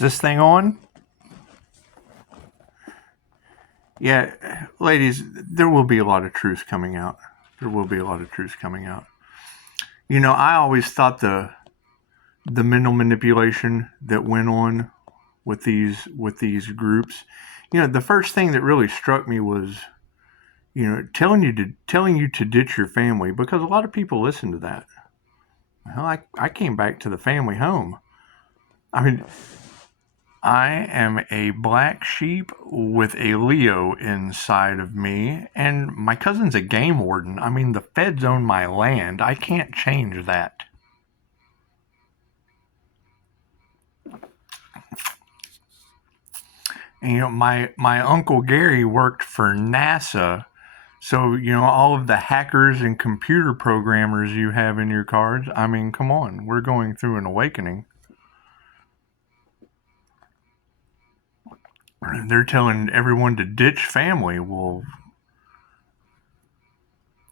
this thing on? Yeah, ladies, there will be a lot of truth coming out. There will be a lot of truth coming out. You know, I always thought the mental manipulation that went on with these groups, you know, the first thing that really struck me was, you know, telling you to ditch your family, because a lot of people listen to that. Well, I came back to the family home. I mean, I am a black sheep with a Leo inside of me, and my cousin's a game warden. I mean, the feds own my land. I can't change that. And, you know, my Uncle Gary worked for NASA, so, you know, all of the hackers and computer programmers you have in your cards, I mean, come on, we're going through an awakening. They're telling everyone to ditch family. Well,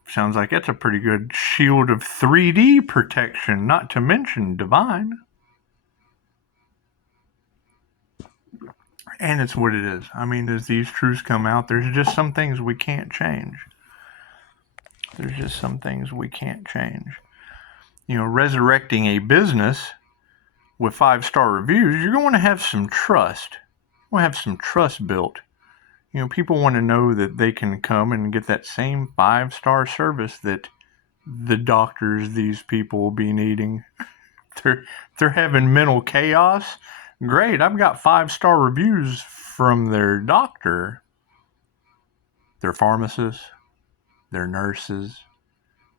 sounds like that's a pretty good shield of 3D protection, not to mention divine. And it's what it is. I mean, as these truths come out, there's just some things we can't change. There's just some things we can't change. You know, resurrecting a business with 5-star reviews, you're going to have some trust. We'll have some trust built. You know, people want to know that they can come and get that same 5-star service that the doctors these people will be needing. They're having mental chaos. Great, I've got 5-star reviews from their doctor, their pharmacists, their nurses,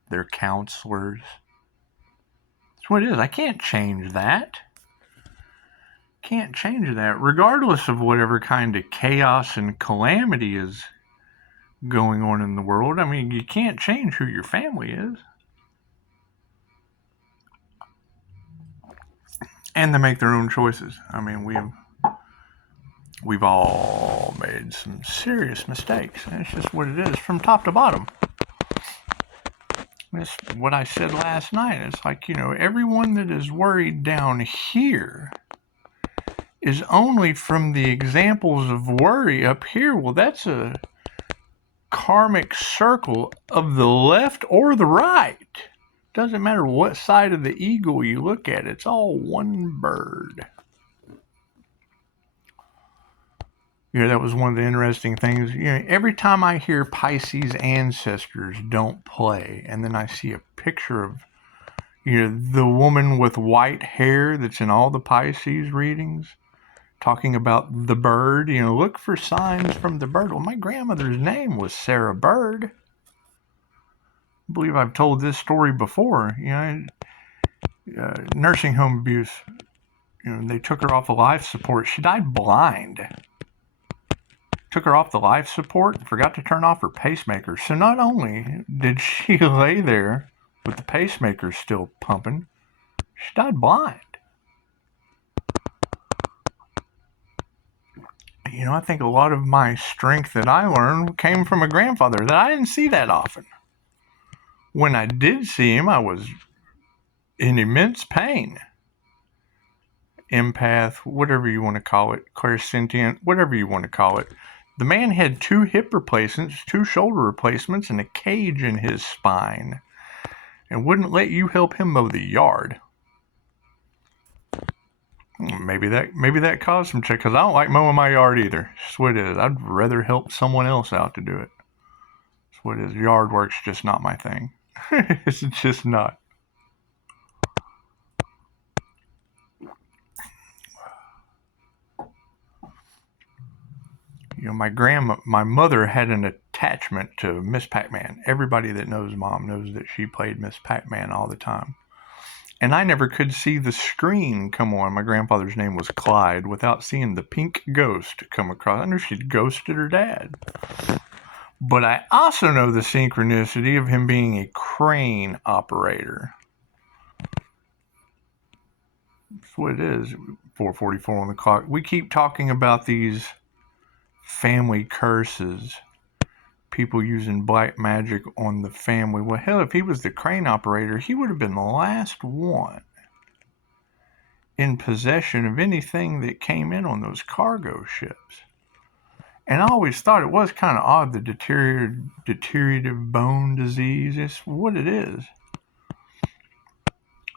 their counselors. That's what it is. I can't change that. Can't change that, regardless of whatever kind of chaos and calamity is going on in the world. I mean, you can't change who your family is. And they make their own choices. I mean, we've all made some serious mistakes. And it's just what it is from top to bottom. That's what I said last night. It's like, you know, everyone that is worried down here is only from the examples of worry up here. Well, that's a karmic circle of the left or the right. Doesn't matter what side of the eagle you look at, it's all one bird. You know, that was one of the interesting things. You know, every time I hear Pisces ancestors don't play, and then I see a picture of, you know, the woman with white hair that's in all the Pisces readings, talking about the bird, you know, look for signs from the bird. Well, my grandmother's name was Sarah Bird. I believe I've told this story before. You know, nursing home abuse. You know, they took her off of life support. She died blind. Took her off the life support and forgot to turn off her pacemaker. So not only did she lay there with the pacemaker still pumping, she died blind. You know, I think a lot of my strength that I learned came from a grandfather that I didn't see that often. When I did see him, I was in immense pain. Empath, whatever you want to call it, clairsentient, whatever you want to call it. The man had 2 hip replacements, 2 shoulder replacements, and a cage in his spine, and wouldn't let you help him mow the yard. Maybe that caused some check, because I don't like mowing my yard either. That's what it is. I'd rather help someone else out to do it. That's what it is. Yard work's just not my thing. It's just not. You know, my mother had an attachment to Miss Pac-Man. Everybody that knows Mom knows that she played Miss Pac-Man all the time. And I never could see the screen come on. My grandfather's name was Clyde without seeing the pink ghost come across. I knew she'd ghosted her dad. But I also know the synchronicity of him being a crane operator. That's what it is. 4:44 on the clock. We keep talking about these family curses. People using black magic on the family. Well, hell, if he was the crane operator, he would have been the last one. in possession of anything that came in on those cargo ships. And I always thought it was kind of odd, the deteriorative bone disease. It's what it is.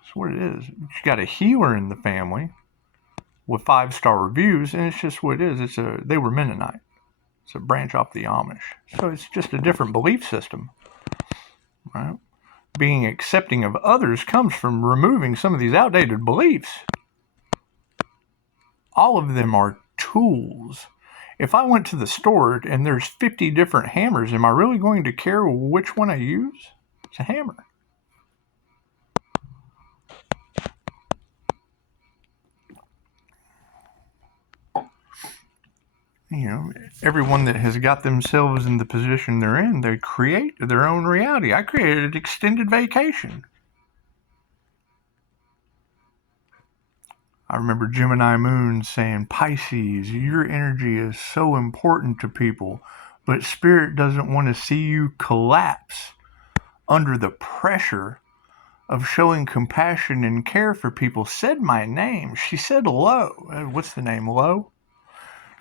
It's what it is. You got a healer in the family with 5-star reviews, and it's just what it is. They were Mennonite. It's a branch off the Amish. So it's just a different belief system, right? Being accepting of others comes from removing some of these outdated beliefs. All of them are tools. If I went to the store and there's 50 different hammers, am I really going to care which one I use? It's a hammer. You know, everyone that has got themselves in the position they're in, they create their own reality. I created an extended vacation. I remember Gemini Moon saying, Pisces, your energy is so important to people, but Spirit doesn't want to see you collapse under the pressure of showing compassion and care for people. Said my name. She said Lo. What's the name, Lo?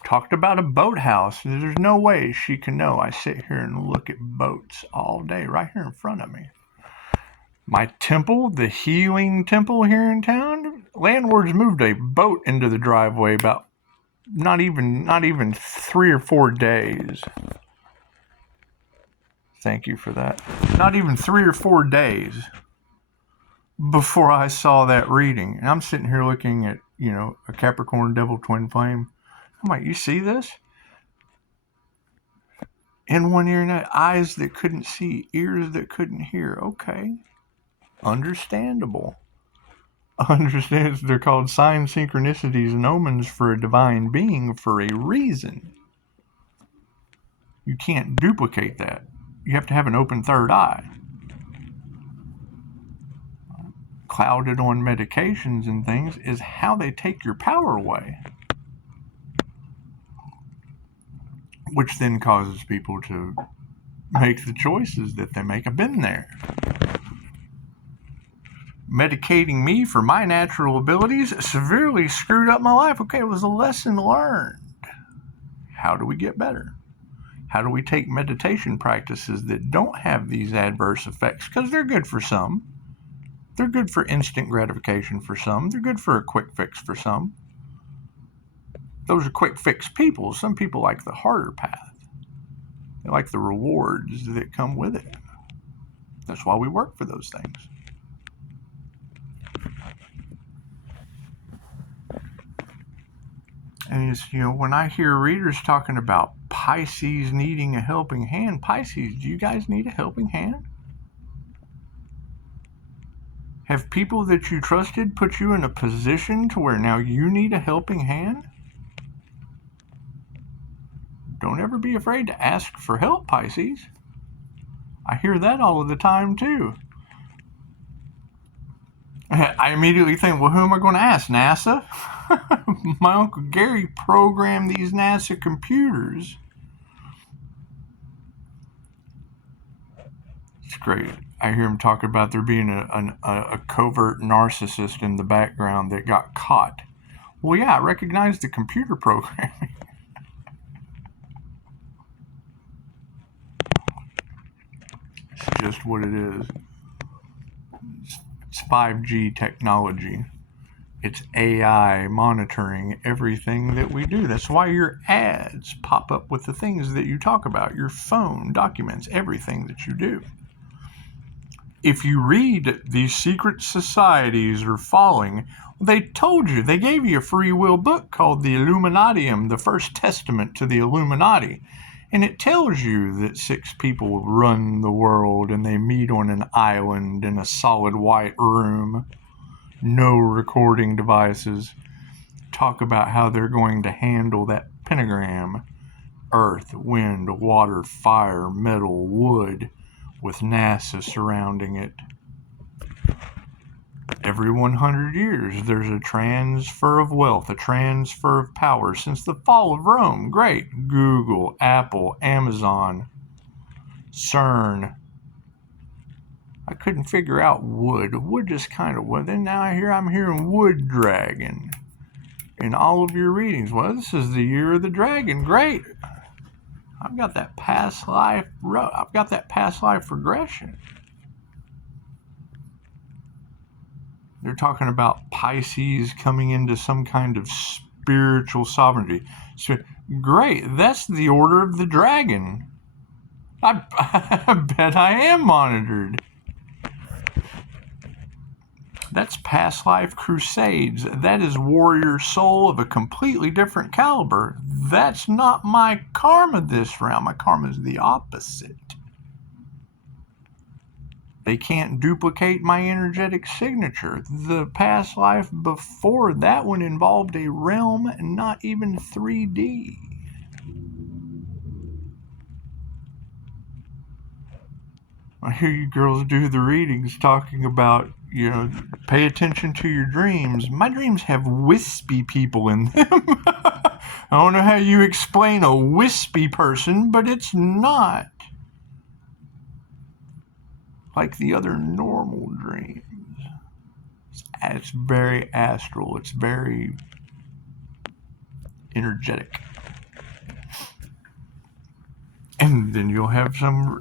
Talked about a boathouse. There's no way she can know I sit here and look at boats all day right here in front of me. My temple, the healing temple here in town, landlords moved a boat into the driveway about not even 3 or 4 days. Thank you for that. Not even 3 or 4 days before I saw that reading. And I'm sitting here looking at, a Capricorn Devil Twin Flame. I'm like, you see this? In one ear and eyes that couldn't see, ears that couldn't hear. Okay. Understandable. Understands they're called signs, synchronicities, and omens for a divine being for a reason. You can't duplicate that. You have to have an open third eye. Clouded on medications and things is how they take your power away, which then causes people to make the choices that they make. I've been there. Medicating me for my natural abilities severely screwed up my life. Okay, it was a lesson learned. How do we get better? How do we take meditation practices that don't have these adverse effects? Because they're good for some. They're good for instant gratification for some. They're good for a quick fix for some. Those are quick fix people. Some people like the harder path. They like the rewards that come with it. That's why we work for those things. And it's, when I hear readers talking about Pisces needing a helping hand, Pisces, do you guys need a helping hand? Have people that you trusted put you in a position to where now you need a helping hand? Don't ever be afraid to ask for help, Pisces. I hear that all of the time too. I immediately think, well, who am I going to ask? NASA? My Uncle Gary programmed these NASA computers. It's great. I hear him talk about there being a covert narcissist in the background that got caught. Well, yeah, I recognize the computer programming. It's just what it is. It's 5G technology. It's AI monitoring everything that we do. That's why your ads pop up with the things that you talk about. Your phone documents everything that you do. If you read these secret societies are falling, they told you, they gave you a free will book called the Illuminatium, the first testament to the Illuminati. And it tells you that 6 people run the world and they meet on an island in a solid white room. No recording devices. Talk about how they're going to handle that pentagram. Earth, wind, water, fire, metal, wood, with NASA surrounding it. Every 100 years, there's a transfer of wealth, a transfer of power. Since the fall of Rome, great. Google, Apple, Amazon, CERN. I couldn't figure out wood. Wood just kind of was. Then now I'm hearing wood dragon in all of your readings. Well, this is the year of the dragon. Great. I've got that past life regression. They're talking about Pisces coming into some kind of spiritual sovereignty. So, great, that's the order of the dragon. I bet I am monitored. That's past life crusades. That is warrior soul of a completely different caliber. That's not my karma this round. My karma is the opposite. They can't duplicate my energetic signature. The past life before that one involved a realm not even 3D. I hear you girls do the readings talking about, pay attention to your dreams. My dreams have wispy people in them. I don't know how you explain a wispy person, but it's not like the other normal dreams. It's very astral. It's very energetic. And then you'll have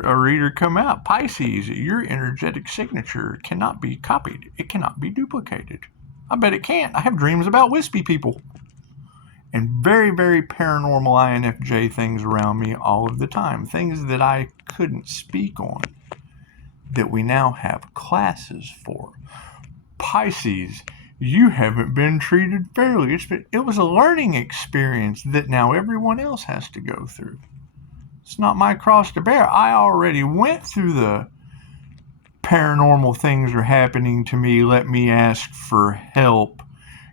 a reader come out. Pisces, your energetic signature cannot be copied. It cannot be duplicated. I bet it can't. I have dreams about wispy people. And very, very paranormal INFJ things around me all of the time. Things that I couldn't speak on, that we now have classes for. Pisces, you haven't been treated fairly. It was a learning experience that now everyone else has to go through. It's not my cross to bear. I already went through the paranormal things are happening to me. Let me ask for help.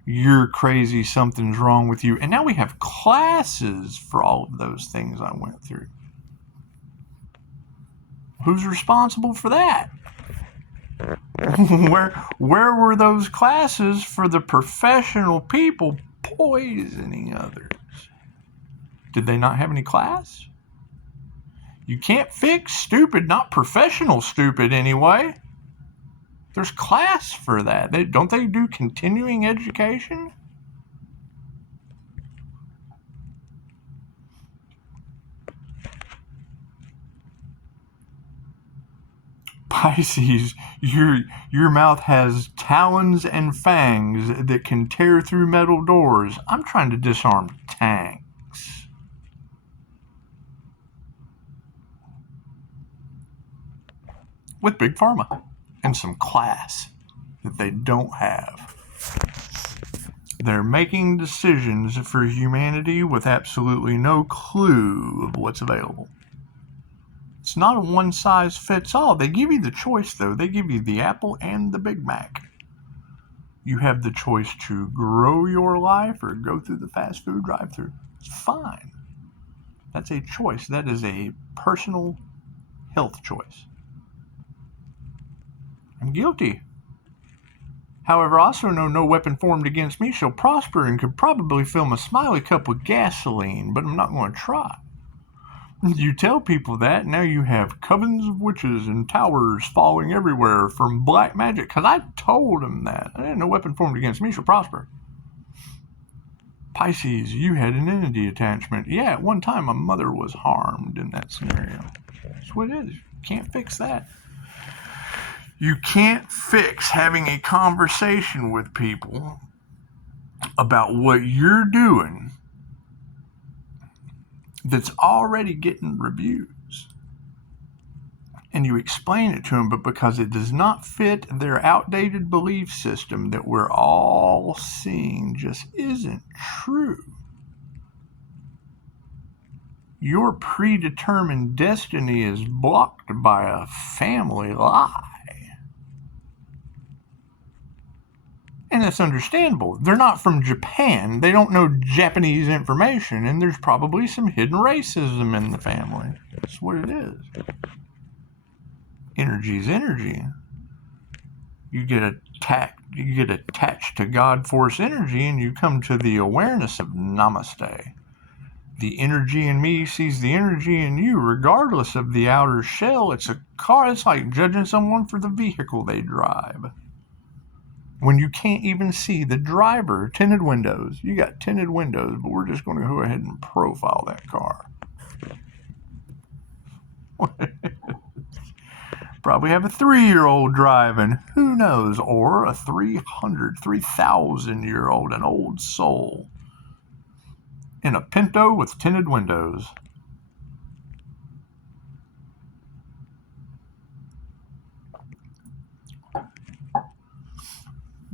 You're crazy. Something's wrong with you. And now we have classes for all of those things I went through. Who's responsible for that? Where were those classes for the professional people poisoning others? Did they not have any class? You can't fix stupid, not professional stupid anyway. There's class for that. Don't they do continuing education? Pisces, your mouth has talons and fangs that can tear through metal doors. I'm trying to disarm tanks. With Big Pharma and some class that they don't have. They're making decisions for humanity with absolutely no clue of what's available. It's not a one-size-fits-all. They give you the choice, though. They give you the Apple and the Big Mac. You have the choice to grow your life or go through the fast food drive-thru. It's fine. That's a choice. That is a personal health choice. I'm guilty. However, I also know no weapon formed against me shall prosper and could probably fill my smiley cup with gasoline, but I'm not going to try. You tell people that, now you have covens of witches and towers falling everywhere from black magic, because I told them that. No weapon formed against me shall prosper. Pisces, you had an entity attachment. Yeah, at one time my mother was harmed in that scenario. That's what it is. You can't fix that. You can't fix having a conversation with people about what you're doing that's already getting reviews. And you explain it to them, but because it does not fit their outdated belief system that we're all seeing just isn't true. Your predetermined destiny is blocked by a family lie. And that's understandable. They're not from Japan. They don't know Japanese information, and there's probably some hidden racism in the family. That's what it is. Energy is energy. You get attached to God Force energy, and you come to the awareness of Namaste. The energy in me sees the energy in you, regardless of the outer shell. It's a car. It's like judging someone for the vehicle they drive. When you can't even see the driver, tinted windows. You got tinted windows, but we're just going to go ahead and profile that car. Probably have a 3-year-old driving, who knows, or a 3,000-year-old, an old soul, in a Pinto with tinted windows.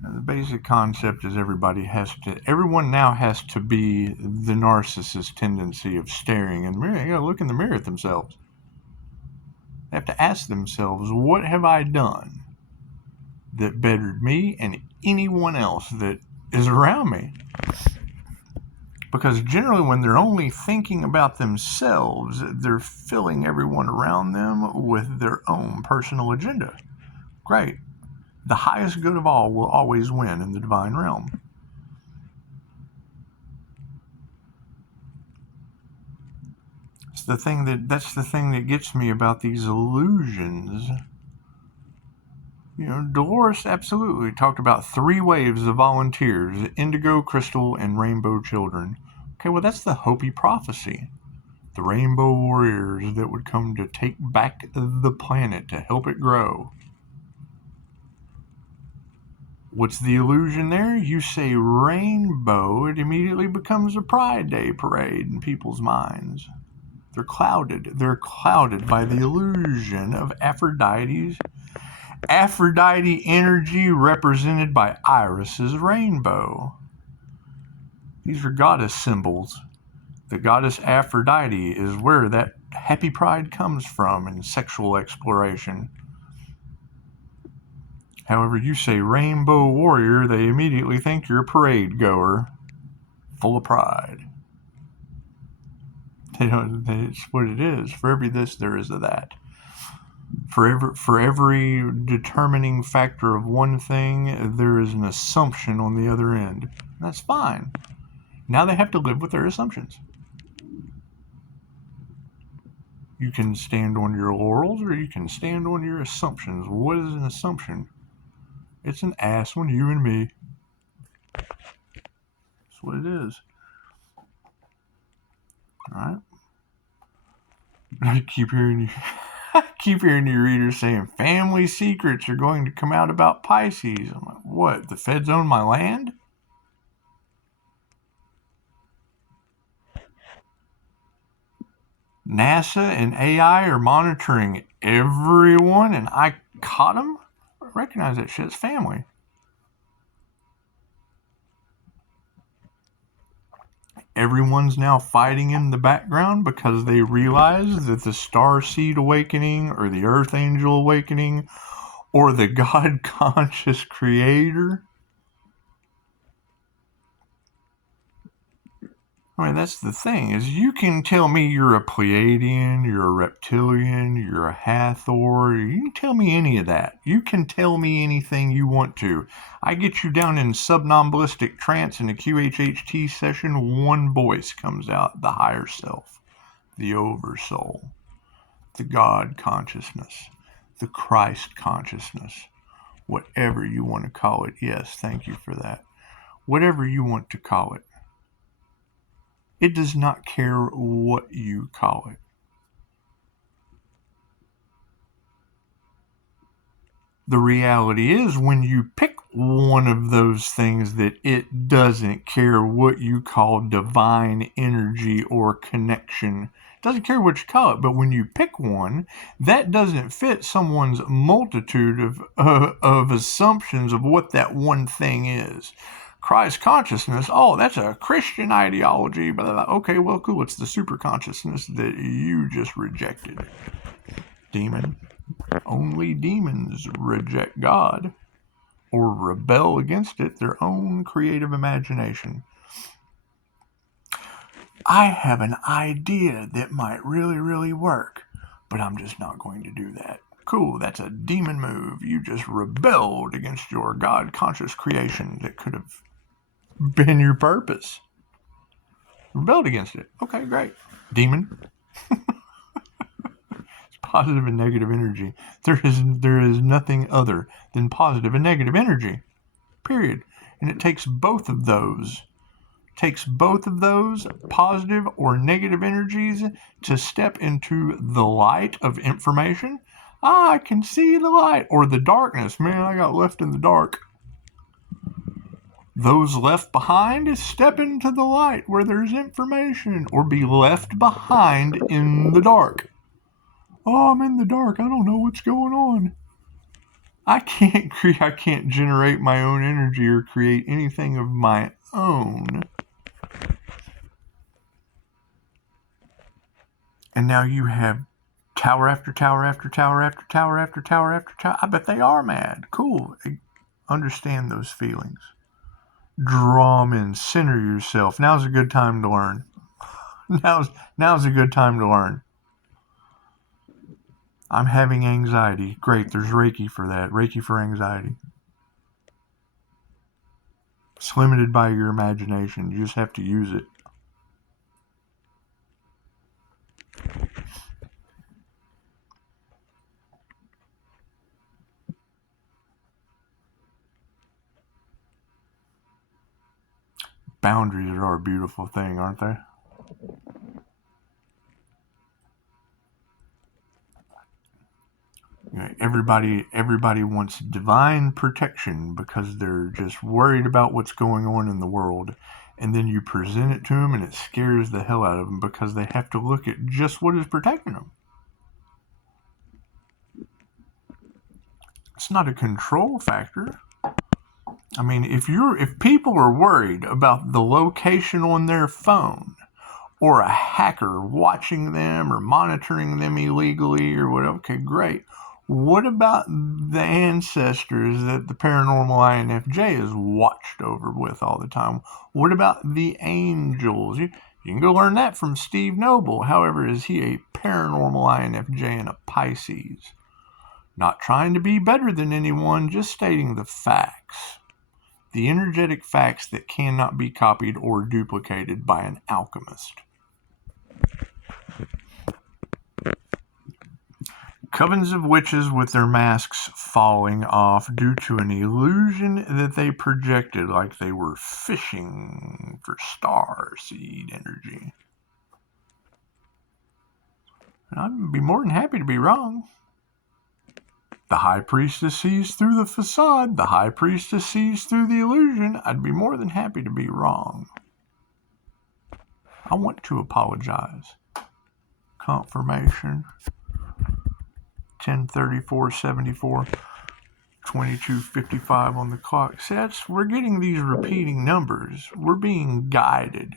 Now, the basic concept is everyone now has to be the narcissist tendency of staring in the mirror. You gotta look in the mirror at themselves. They have to ask themselves, what have I done that bettered me and anyone else that is around me? Because generally when they're only thinking about themselves, they're filling everyone around them with their own personal agenda. Great. The highest good of all will always win in the divine realm. That's the thing that gets me about these illusions. Dolores absolutely talked about 3 waves of volunteers: indigo, crystal, and rainbow children. Okay, well, that's the Hopi prophecy. The rainbow warriors that would come to take back the planet to help it grow. What's the illusion there? You say rainbow, it immediately becomes a Pride Day parade in people's minds. They're clouded by the illusion of Aphrodite energy represented by Iris's rainbow. These are goddess symbols. The goddess Aphrodite is where that happy pride comes from in sexual exploration. However, you say rainbow warrior, they immediately think you're a parade goer, full of pride. It's what it is. For every this, there is a that. For every determining factor of one thing, there is an assumption on the other end. That's fine. Now they have to live with their assumptions. You can stand on your laurels or you can stand on your assumptions. What is an assumption? It's an ass on you and me. That's what it is. Alright? I keep hearing your readers saying family secrets are going to come out about Pisces. I'm like, what? The feds own my land? NASA and AI are monitoring everyone and I caught them? I recognize that shit's family. Everyone's now fighting in the background because they realize that the Starseed Awakening or the Earth Angel Awakening or the God Conscious Creator. I mean, that's the thing, is you can tell me you're a Pleiadian, you're a reptilian, you're a Hathor, you can tell me any of that. You can tell me anything you want to. I get you down in subnomballistic trance in a QHHT session, one voice comes out, the higher self, the oversoul, the God consciousness, the Christ consciousness, whatever you want to call it. Yes, thank you for that. Whatever you want to call it. It does not care what you call it. The reality is when you pick one of those things that it doesn't care what you call divine energy or connection. It doesn't care what you call it, but when you pick one, that doesn't fit someone's multitude of assumptions of what that one thing is. Christ consciousness, oh, that's a Christian ideology, blah, blah, blah. Okay, well, cool, it's the super consciousness that you just rejected. Demon. Only demons reject God or rebel against it, their own creative imagination. I have an idea that might really, really work, but I'm just not going to do that. Cool, that's a demon move. You just rebelled against your God-conscious creation that could have been your purpose. Rebelled against it. Okay, great. Demon. It's positive and negative energy. There is nothing other than positive and negative energy. Period. And it takes both of those. Positive or negative energies, to step into the light of information. I can see the light. Or the darkness. Man, I got left in the dark. Those left behind, step into the light where there's information, or be left behind in the dark. Oh, I'm in the dark. I don't know what's going on. I can't generate my own energy or create anything of my own. And now you have tower after tower after tower after tower after tower after tower. I bet they are mad. Cool. Understand those feelings. Draw them in. Center yourself. Now's a good time to learn. Now's a good time to learn. I'm having anxiety. Great, there's Reiki for that. Reiki for anxiety. It's limited by your imagination. You just have to use it. Boundaries are a beautiful thing, aren't they? Everybody wants divine protection because they're just worried about what's going on in the world. And then you present it to them and it scares the hell out of them because they have to look at just what is protecting them. It's not a control factor. I mean, if people are worried about the location on their phone, or a hacker watching them or monitoring them illegally or whatever, okay, great. What about the ancestors that the paranormal INFJ is watched over with all the time? What about the angels? You can go learn that from Steve Noble. However, is he a paranormal INFJ and a Pisces? Not trying to be better than anyone, just stating the facts. The energetic facts that cannot be copied or duplicated by an alchemist. Covens of witches with their masks falling off due to an illusion that they projected, like they were fishing for star seed energy. And I'd be more than happy to be wrong. The high priestess sees through the facade. The high priestess sees through the illusion. I'd be more than happy to be wrong. I want to apologize. Confirmation. 10:34:74, 22:55 on the clock. See, we're getting these repeating numbers. We're being guided.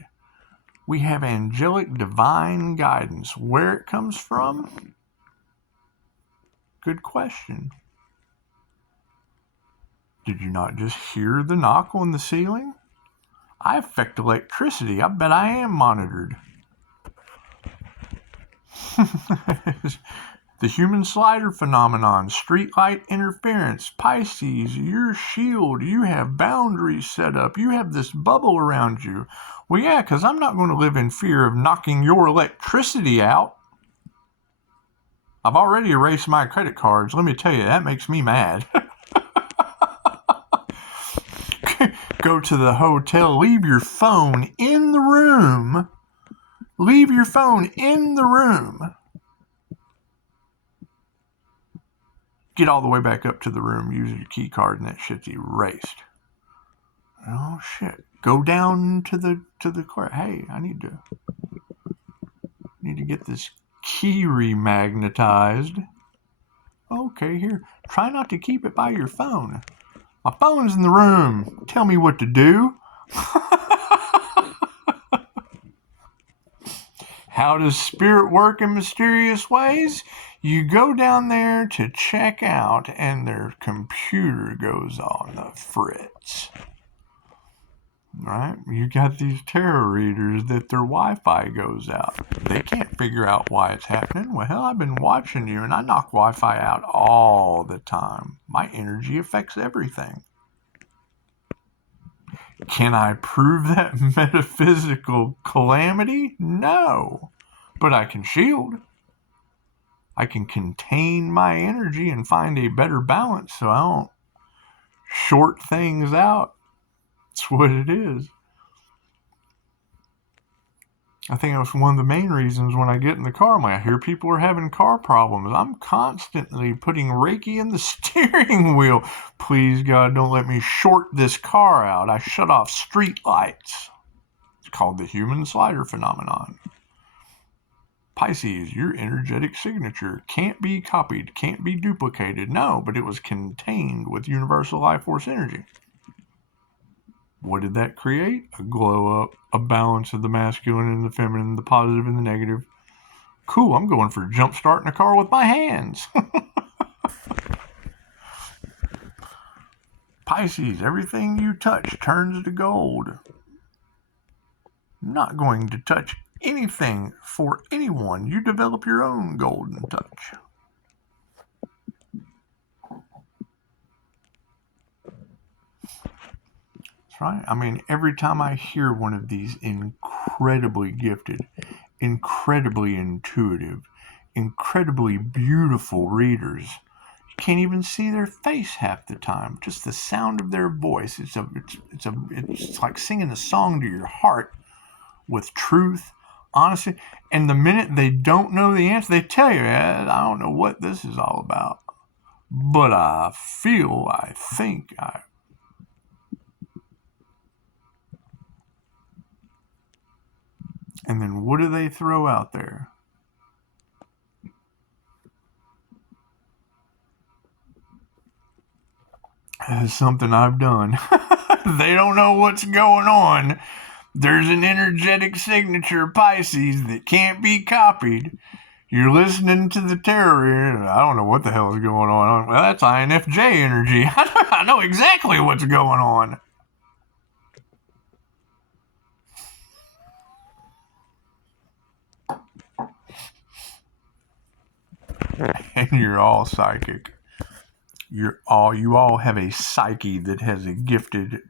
We have angelic divine guidance. Where it comes from? Good question. Did you not just hear the knock on the ceiling? I affect electricity. I bet I am monitored. The human slider phenomenon, streetlight interference, Pisces, your shield, you have boundaries set up, you have this bubble around you. Well, yeah, because I'm not going to live in fear of knocking your electricity out. I've already erased my credit cards. Let me tell you, that makes me mad. Go to the hotel, leave your phone in the room. Leave your phone in the room. Get all the way back up to the room, use your key card, and that shit's erased. Oh shit! Go down to the court. Hey, I need to get this key remagnetized. Okay, here. Try not to keep it by your phone. My phone's in the room. Tell me what to do. How does spirit work in mysterious ways? You go down there to check out and their computer goes on the fritz. Right? You got these tarot readers that their Wi-Fi goes out. They can't figure out why it's happening. Well, hell, I've been watching you and I knock Wi-Fi out all the time. My energy affects everything. Can I prove that metaphysical calamity? No. But I can shield. I can contain my energy and find a better balance so I don't short things out. That's what it is. I think that's one of the main reasons when I get in the car, I hear people are having car problems. I'm constantly putting Reiki in the steering wheel. Please, God, don't let me short this car out. I shut off street lights. It's called the human slider phenomenon. Pisces, your energetic signature can't be copied, can't be duplicated. No, but it was contained with universal life force energy. What did that create? A glow up, a balance of the masculine and the feminine, the positive and the negative. Cool, I'm going for jump starting a car with my hands. Pisces, everything you touch turns to gold. Not going to touch anything for anyone. You develop your own golden touch. Right? I mean, every time I hear one of these incredibly gifted, incredibly intuitive, incredibly beautiful readers, you can't even see their face half the time. Just the sound of their voice. It's like singing a song to your heart with truth, honesty. And the minute they don't know the answer, they tell you, I don't know what this is all about. But I think. And then what do they throw out there? That's something I've done. They don't know what's going on. There's an energetic signature, Pisces, that can't be copied. You're listening to the terror. I don't know what the hell is going on. Well, that's INFJ energy. I know exactly what's going on. And you're all psychic. You all have a psyche that has a gifted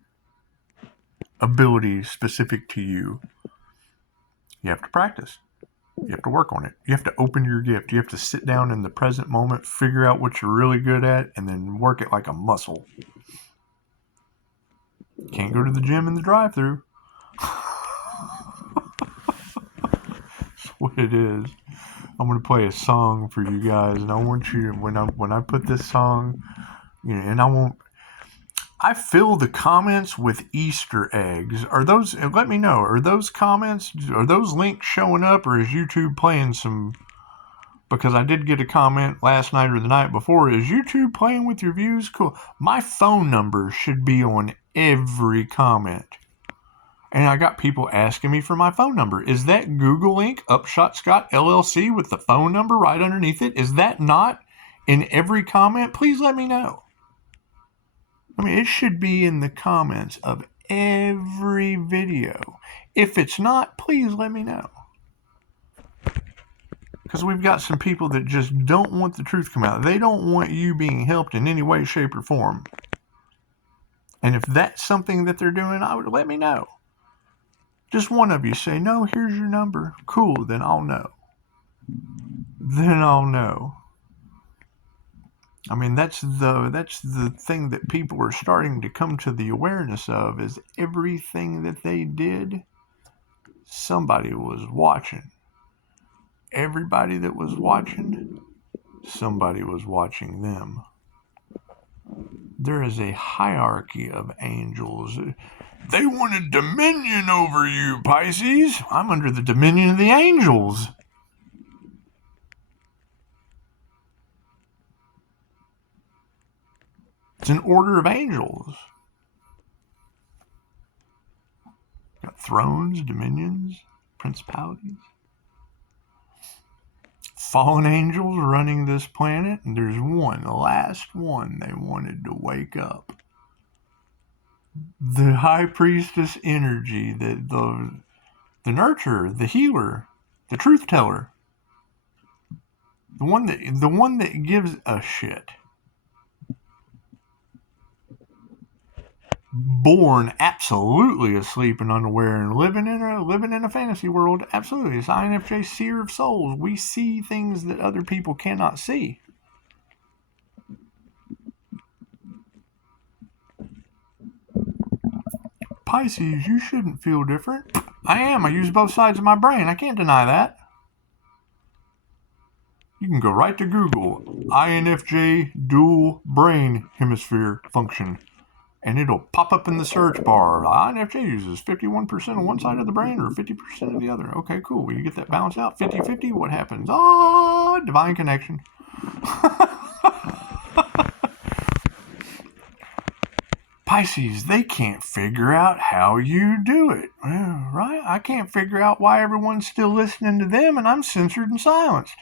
ability specific to you. You have to practice. You have to work on it. You have to open your gift. You have to sit down in the present moment, figure out what you're really good at, and then work it like a muscle. Can't go to the gym in the drive-thru. That's what it is. I'm going to play a song for you guys, and I want you, when I put this song, and I fill the comments with Easter eggs. Let me know, are those links showing up, or is YouTube playing some, because I did get a comment last night or the night before, is YouTube playing with your views? Cool. My phone number should be on every comment. And I got people asking me for my phone number. Is that Google link, Upshotscott LLC, with the phone number right underneath it? Is that not in every comment? Please let me know. I mean, it should be in the comments of every video. If it's not, please let me know. Because we've got some people that just don't want the truth to come out. They don't want you being helped in any way, shape, or form. And if that's something that they're doing, I would let me know. Just one of you say, no, here's your number. Cool, then I'll know. I mean, that's the thing that people are starting to come to the awareness of, is everything that they did, somebody was watching. Everybody that was watching, somebody was watching them. There is a hierarchy of angels. They wanted dominion over you, Pisces. I'm under the dominion of the angels. It's an order of angels. Got thrones, dominions, principalities. Fallen angels running this planet, and there's one, the last one, they wanted to wake up. The high priestess energy, the nurturer, the healer, the truth teller, the one that gives a shit. born absolutely asleep in underwear and living in a fantasy world. Absolutely. It's INFJ seer of souls. We see things that other people cannot see. Pisces, you shouldn't feel different. I am. I use both sides of my brain. I can't deny that. You can go right to Google, INFJ dual brain hemisphere function, and it'll pop up in the search bar. INFJ uses 51% on one side of the brain or 50% of the other. Okay, cool. When you get that balance out, 50-50, what happens? Oh, divine connection. Pisces, they can't figure out how you do it. Well, right? I can't figure out why everyone's still listening to them and I'm censored and silenced.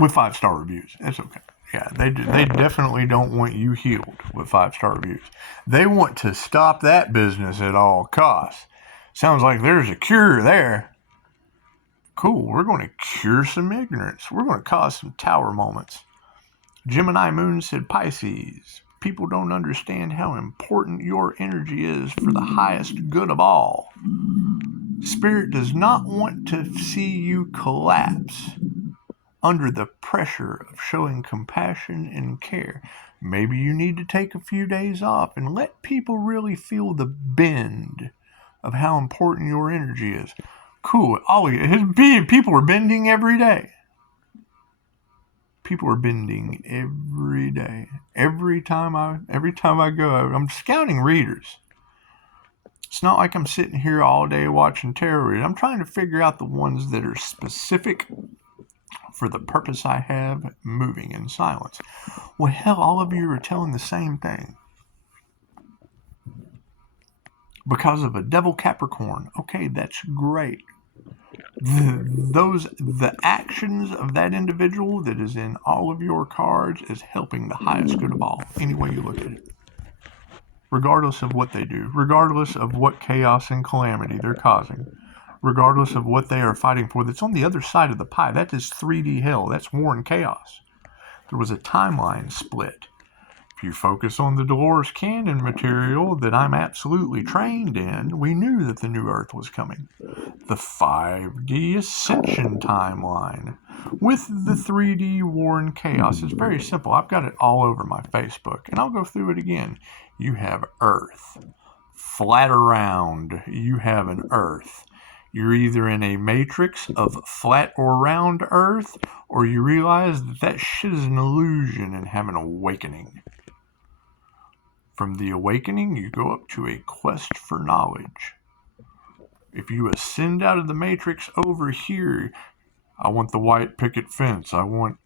With 5-star reviews. That's okay. Yeah, they definitely don't want you healed with 5-star reviews. They want to stop that business at all costs. Sounds like there's a cure there. Cool, we're going to cure some ignorance. We're going to cause some tower moments. Gemini Moon said, Pisces, people don't understand how important your energy is for the highest good of all. Spirit does not want to see you collapse under the pressure of showing compassion and care. Maybe you need to take a few days off and let people really feel the bend of how important your energy is. Cool. People are bending every day. People are bending every day. Every time I go, I'm scouting readers. It's not like I'm sitting here all day watching tarot readers. I'm trying to figure out the ones that are specific for the purpose I have, moving in silence. Well, hell, all of you are telling the same thing. Because of a devil Capricorn. Okay, that's great. The actions of that individual that is in all of your cards is helping the highest good of all, any way you look at it. Regardless of what they do, regardless of what chaos and calamity they're causing, regardless of what they are fighting for, that's on the other side of the pie. That is 3D hell. That's war and chaos. There was a timeline split. If you focus on the Dolores Cannon material that I'm absolutely trained in, we knew that the new Earth was coming. The 5D Ascension timeline with the 3D war and chaos. It's very simple. I've got it all over my Facebook, and I'll go through it again. You have Earth. Flat around, you have an Earth. You're either in a matrix of flat or round Earth, or you realize that shit is an illusion and have an awakening. From the awakening, you go up to a quest for knowledge. If you ascend out of the matrix over here, I want the white picket fence. I want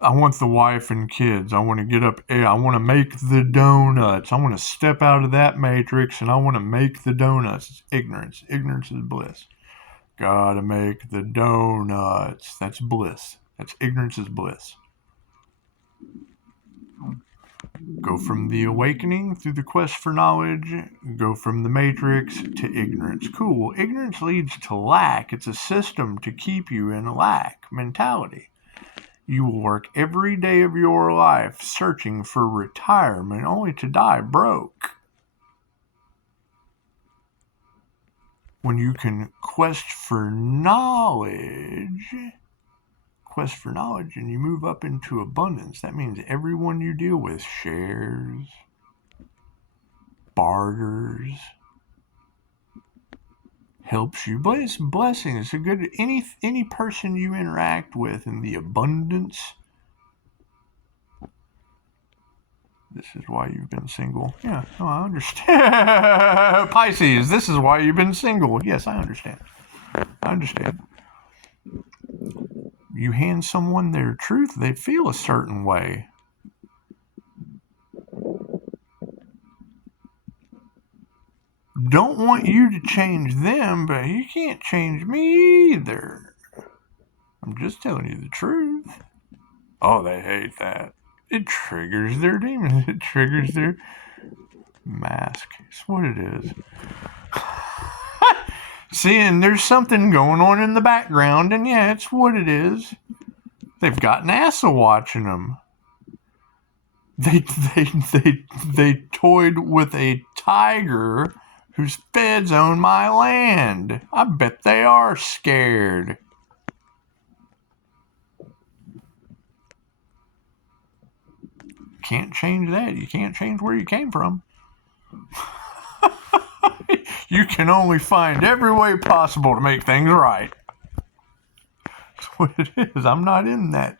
the wife and kids. I want to get up. I want to make the donuts. I want to step out of that matrix and I want to make the donuts. It's ignorance. Ignorance is bliss. Gotta make the donuts. That's bliss. That's ignorance is bliss. Go from the awakening through the quest for knowledge. Go from the matrix to ignorance. Cool. Ignorance leads to lack. It's a system to keep you in a lack mentality. You will work every day of your life searching for retirement only to die broke. When you can quest for knowledge, and you move up into abundance, that means everyone you deal with shares, barters, helps you. Blessing is a good, any person you interact with in the abundance. This is why you've been single. Yeah, no, I understand. Pisces, this is why you've been single. Yes, I understand. You hand someone their truth, they feel a certain way. Don't want you to change them, but you can't change me either. I'm just telling you the truth. Oh, they hate that. It triggers their demons. It triggers their mask. It's what it is. See, and there's something going on in the background, and yeah, it's what it is. They've got NASA watching them. They toyed with a tiger whose feds own my land. I bet they are scared. Can't change that. You can't change where you came from. You can only find every way possible to make things right. That's what it is. I'm not in that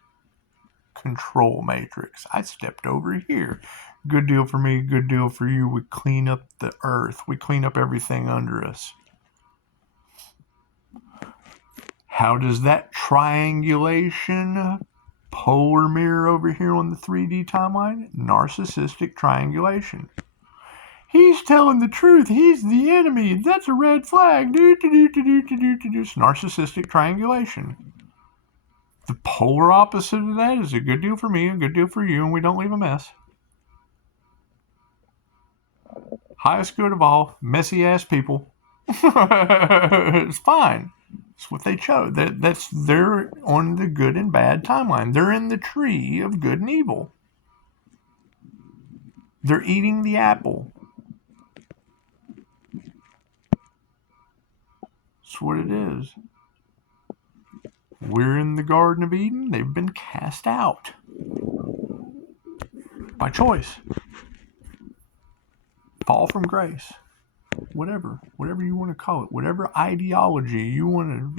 control matrix. I stepped over here. Good deal for me, good deal for you. We clean up the earth. We clean up everything under us. How does that triangulation polar mirror over here on the 3D timeline? Narcissistic triangulation. He's telling the truth. He's the enemy. That's a red flag. It's narcissistic triangulation. The polar opposite of that is a good deal for me, a good deal for you, and we don't leave a mess. Highest good of all, messy ass people. It's fine. It's what they chose. They're on the good and bad timeline. They're in the tree of good and evil. They're eating the apple. That's what it is. We're in the Garden of Eden. They've been cast out by choice. Fall from grace. Whatever you want to call it, whatever ideology you want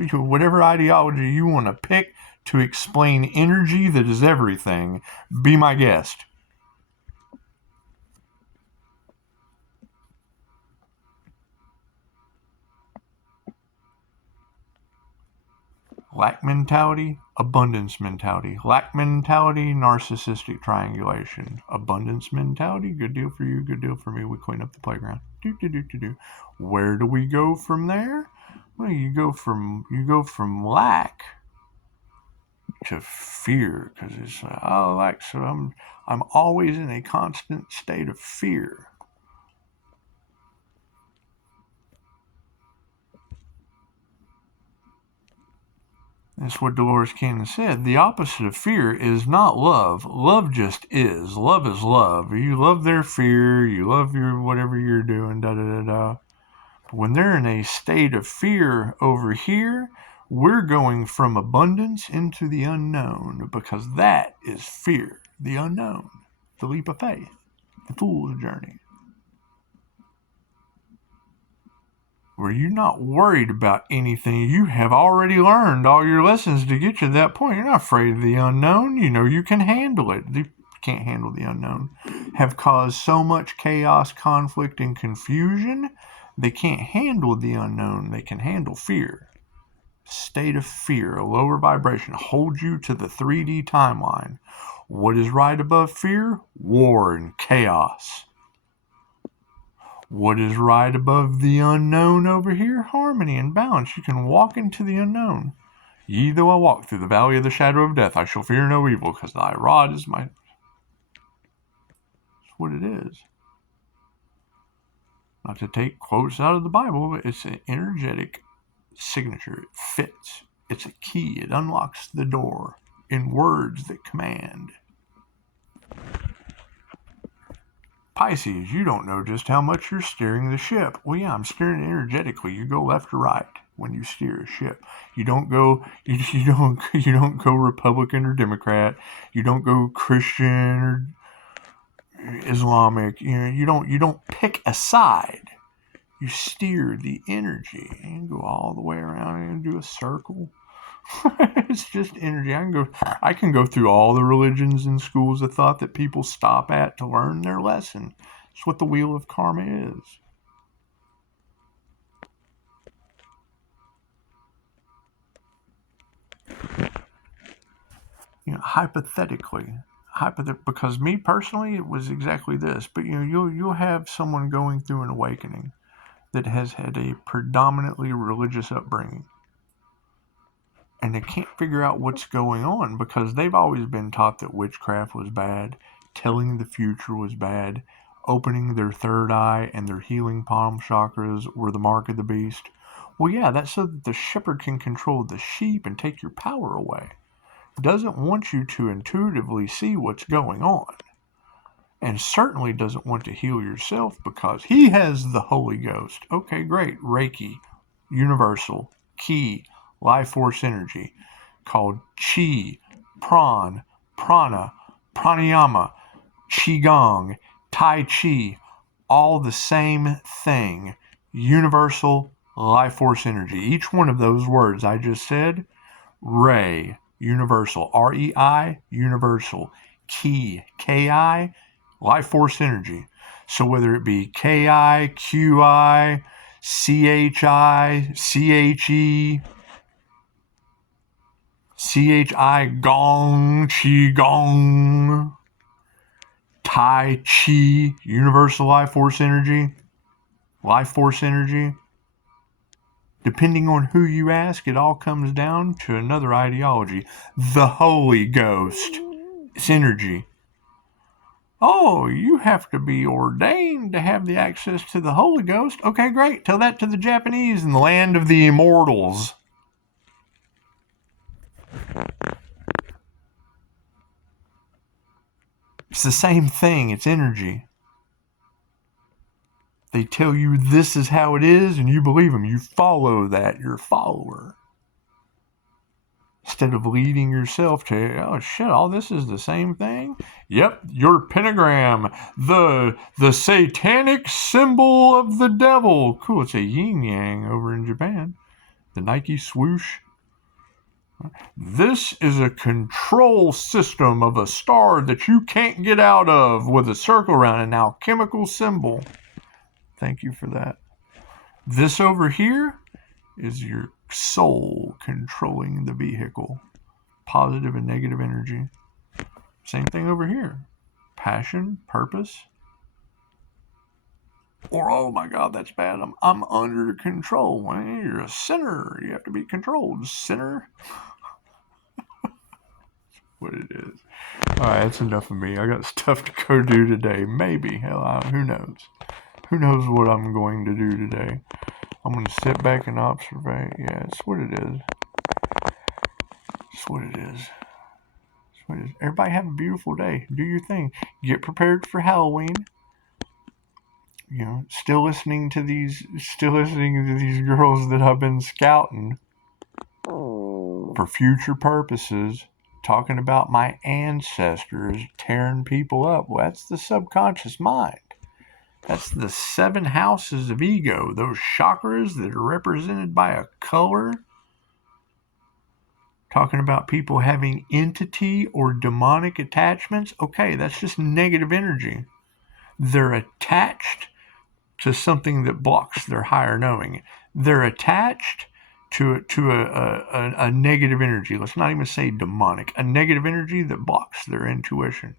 to pick to explain energy that is everything, be my guest. Lack mentality, abundance mentality. Lack mentality, narcissistic triangulation. Abundance mentality, good deal for you, good deal for me. We clean up the playground. Where do we go from there? Well, you go from lack to fear, because it's so I'm always in a constant state of fear. That's what Dolores Cannon said. The opposite of fear is not love. Love just is. Love is love. You love their fear. You love your whatever you're doing. But when they're in a state of fear over here, we're going from abundance into the unknown, because that is fear. The unknown. The leap of faith. The fool's journey. Where you're not worried about anything. You have already learned all your lessons to get you to that point. You're not afraid of the unknown. You know you can handle it. You can't handle the unknown. Have caused so much chaos, conflict, and confusion. They can't handle the unknown. They can handle fear. State of fear, a lower vibration, holds you to the 3D timeline. What is right above fear? War and chaos. What is right above the unknown over here? Harmony and balance. You can walk into the unknown. Yea, though I walk through the valley of the shadow of death, I shall fear no evil, because thy rod is my... That's what it is. Not to take quotes out of the Bible, but it's an energetic signature. It fits. It's a key. It unlocks the door in words that command. Pisces, you don't know just how much you're steering the ship. Well, yeah, I'm steering energetically. You go left or right when you steer a ship. You don't go Republican or Democrat. You don't go Christian or Islamic. You don't pick a side. You steer the energy. You go all the way around and do a circle. It's just energy. I can go through all the religions and schools of thought that people stop at to learn their lesson. It's what the wheel of karma is. Hypothetically, because me personally, it was exactly this. But you'll have someone going through an awakening that has had a predominantly religious upbringing. And they can't figure out what's going on, because they've always been taught that witchcraft was bad, telling the future was bad, opening their third eye and their healing palm chakras were the mark of the beast. Well, yeah, that's so that the shepherd can control the sheep and take your power away. doesn't want you to intuitively see what's going on. And certainly doesn't want to heal yourself because he has the Holy Ghost. Okay, great. Reiki, universal, ki, life force energy, called chi, pran, prana, pranayama, qigong, tai chi, all the same thing. Universal life force energy. Each one of those words I just said, Rei, universal, R-E-I, universal, ki, K-I, life force energy. So whether it be K-I, Q-I, C-H-I, C-H-E, C-H-I, gong, qi gong, tai chi, universal life force energy, depending on who you ask, it all comes down to another ideology, the Holy Ghost. It's energy. Oh, you have to be ordained to have the access to the Holy Ghost. Okay, great. Tell that to the Japanese in the land of the immortals. It's the same thing. It's energy. They tell you this is how it is, and you believe them. You follow that. You're a follower. Instead of leading yourself to, oh shit, all this is the same thing? Yep, your pentagram, the satanic symbol of the devil. Cool, it's a yin-yang over in Japan. The Nike swoosh. This is a control system of a star that you can't get out of with a circle around an alchemical symbol. Thank you for that. This over here is your soul controlling the vehicle. Positive and negative energy. Same thing over here. Passion, purpose. Or, oh my God, that's bad. I'm under control. Well, you're a sinner. You have to be controlled. Sinner. What it is. Alright, that's enough of me. I got stuff to go do today. Maybe. Hell, who knows? Who knows what I'm going to do today? I'm going to sit back and observe. Yeah, it's what it is. It's what it is. It's what it is. Everybody have a beautiful day. Do your thing. Get prepared for Halloween. You know, still listening to these girls that I've been scouting for future purposes, talking about my ancestors tearing people up. Well, that's the subconscious mind. That's the 7 houses of ego, those chakras that are represented by a color. Talking about people having entity or demonic attachments. Okay, that's just negative energy. They're attached to something that blocks their higher knowing. They're attached to a negative energy. Let's not even say demonic. A negative energy that blocks their intuition.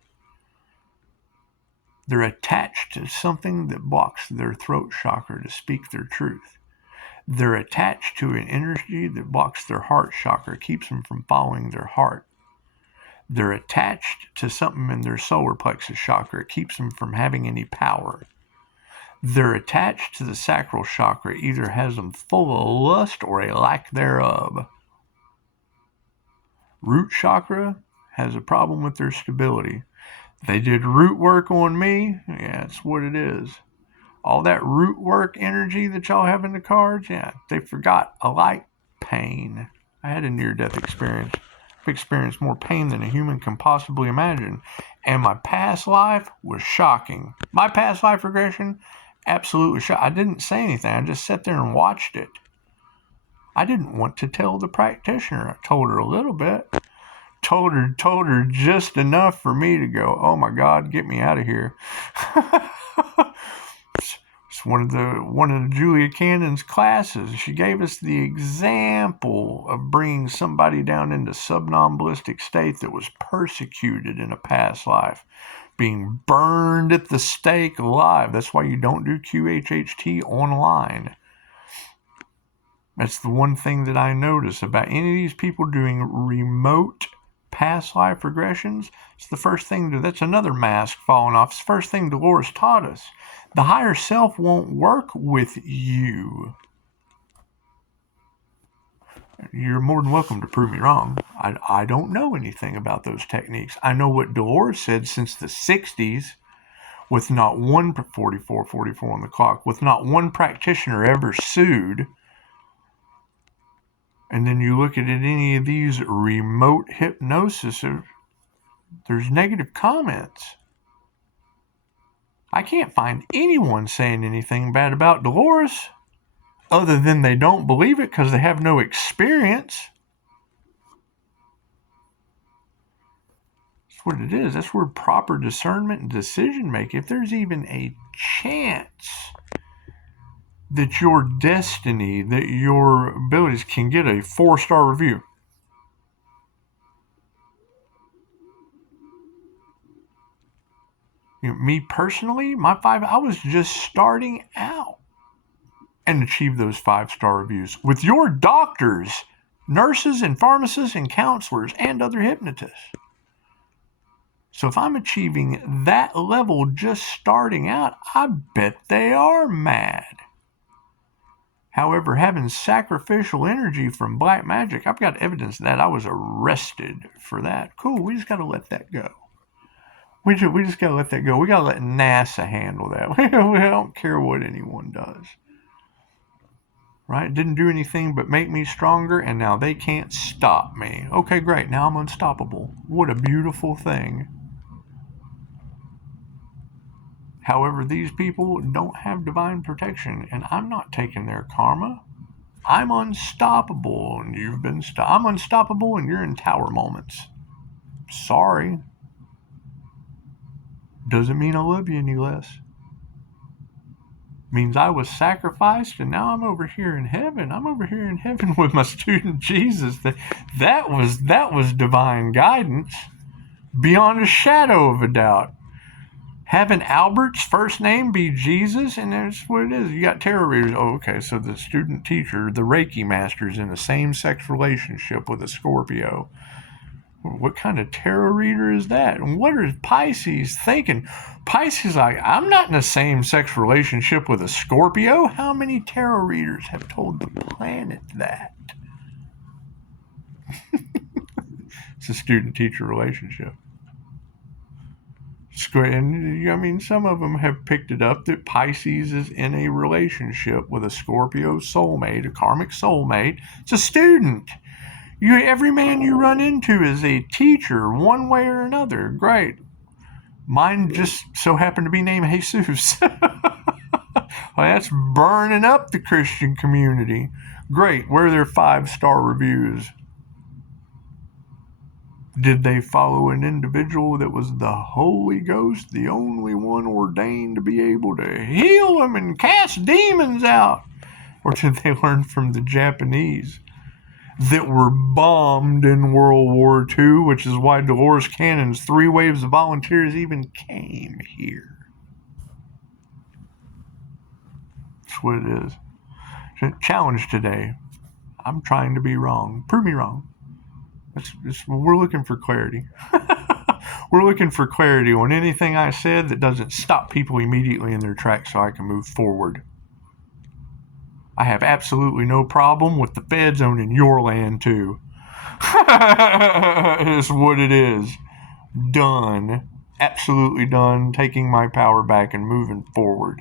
They're attached to something that blocks their throat chakra to speak their truth. They're attached to an energy that blocks their heart chakra, keeps them from following their heart. They're attached to something in their solar plexus chakra, it keeps them from having any power. They're attached to the sacral chakra, either has them full of lust or a lack thereof. Root chakra has a problem with their stability. They did root work on me. Yeah, that's what it is. All that root work energy that y'all have in the cards, yeah, they forgot. I like pain. I had a near-death experience. I've experienced more pain than a human can possibly imagine. And my past life was shocking. My past life regression, absolutely shocking. I didn't say anything. I just sat there and watched it. I didn't want to tell the practitioner. I told her a little bit. Told her just enough for me to go, oh my God, get me out of here. It's one of the Julia Cannon's classes. She gave us the example of bringing somebody down into subnombulistic state that was persecuted in a past life, being burned at the stake alive. That's why you don't do QHHT online. That's the one thing that I notice about any of these people doing remote past life regressions. It's the first thing that's another mask falling off. It's the first thing Dolores taught us. The higher self won't work with you. You're more than welcome to prove me wrong. I don't know anything about those techniques. I know what Dolores said since the 60s, with not one 44 on the clock, with not one practitioner ever sued. And then you look at any of these remote hypnosis, there's negative comments. I can't find anyone saying anything bad about Dolores, other than they don't believe it because they have no experience. That's what it is. That's where proper discernment and decision making, if there's even a chance that your destiny, that your abilities can get a 4-star review. Me personally, my 5, I was just starting out and achieved those 5-star reviews with your doctors, nurses and pharmacists and counselors and other hypnotists. So if I'm achieving that level just starting out, I bet they are mad. However, having sacrificial energy from black magic, I've got evidence that I was arrested for that. Cool, we just got to let that go. We just got to let that go. We got to let NASA handle that. We don't care what anyone does. Right? It didn't do anything but make me stronger, and now they can't stop me. Okay, great. Now I'm unstoppable. What a beautiful thing. However, these people don't have divine protection, and I'm not taking their karma. I'm unstoppable, and you've been I'm unstoppable, and you're in tower moments. Sorry. Doesn't mean I love you any less. Means I was sacrificed, and now I'm over here in heaven. I'm over here in heaven with my student Jesus. That was divine guidance, beyond a shadow of a doubt. Having Albert's first name be Jesus, and that's what it is. You got tarot readers. Oh, okay, so the student teacher, the Reiki master, is in a same-sex relationship with a Scorpio. What kind of tarot reader is that? And what are Pisces thinking? Pisces like, I'm not in a same-sex relationship with a Scorpio. How many tarot readers have told the planet that? It's a student-teacher relationship. And I mean, some of them have picked it up that Pisces is in a relationship with a Scorpio soulmate, a karmic soulmate. It's a student. Every man you run into is a teacher, one way or another. Great. Mine just so happened to be named Jesus. Well, that's burning up the Christian community. Great. Where are their 5-star reviews? Did they follow an individual that was the Holy Ghost, the only one ordained to be able to heal them and cast demons out? Or did they learn from the Japanese that were bombed in World War II, which is why Dolores Cannon's 3 waves of volunteers even came here? That's what it is. Challenge today. I'm trying to be wrong. Prove me wrong. We're looking for clarity. We're looking for clarity on anything I said that doesn't stop people immediately in their tracks so I can move forward. I have absolutely no problem with the feds owning your land too. It's what it is. Done. Absolutely done. Taking my power back and moving forward.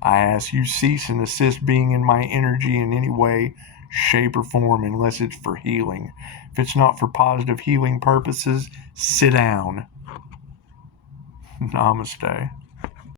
I ask you cease and desist being in my energy in any way, shape, or form unless it's for healing. If it's not for positive healing purposes, sit down. Namaste.